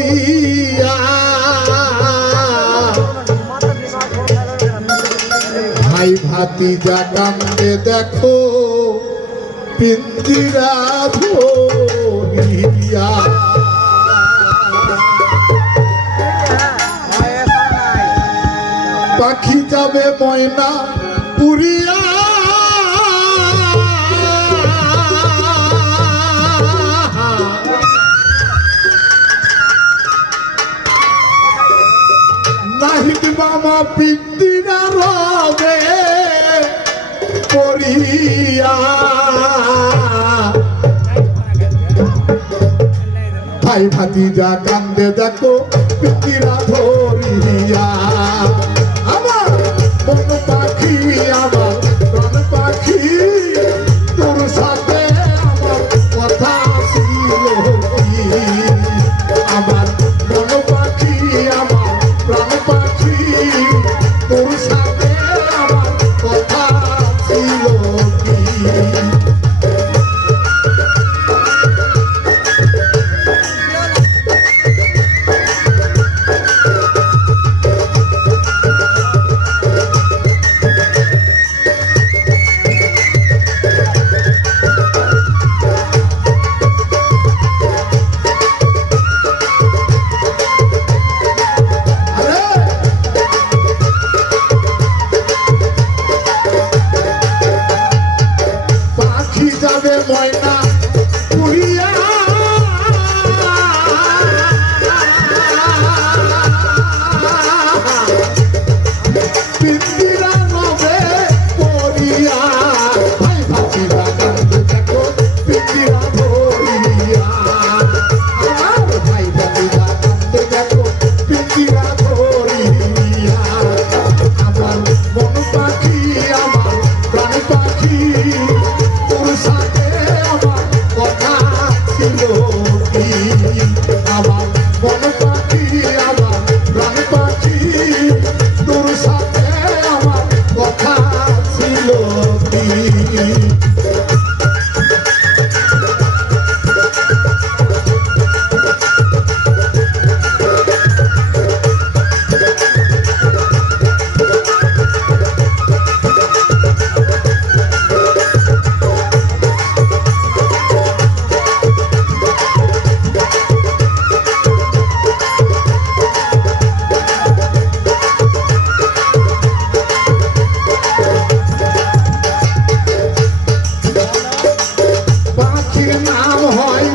পড়িয়া ভাই ভাতিজা কান্দে দেখো পিঞ্জিরা ধরিয়া পাখি যাবে ময়না পুরিয়া নাহিদ মামা পিঞ্জিরা রবে পড়িয়া ভাই ভাতিজা কান্দে দেখো পিঞ্জিরা ধরিয়া আমার মন পাখি আমার প্রাণ পাখি তোর সাথে আমার কথা ছিল কি আমার মন পাখি আমার প্রাণ পাখি তোর সাথে আমার কথা ছিল কি যাবে ময়না পুরিয়া পিঞ্জিরা নবে পড়িয়া ভাই ভাতিজা কান্দে দেখো পিঞ্জিরা ধরিয়া আমার ভাই ভাতিজা কান্দে দেখো পিঞ্জিরা ধরিয়া আমার মন পাখি আমার প্রাণ পাখি তোর সাথে আমার কথা ছিল কি আমার মন পাখি আমার প্রাণ পাখি তোর সাথে আমার কথা ছিল কি পাখির নাম হয়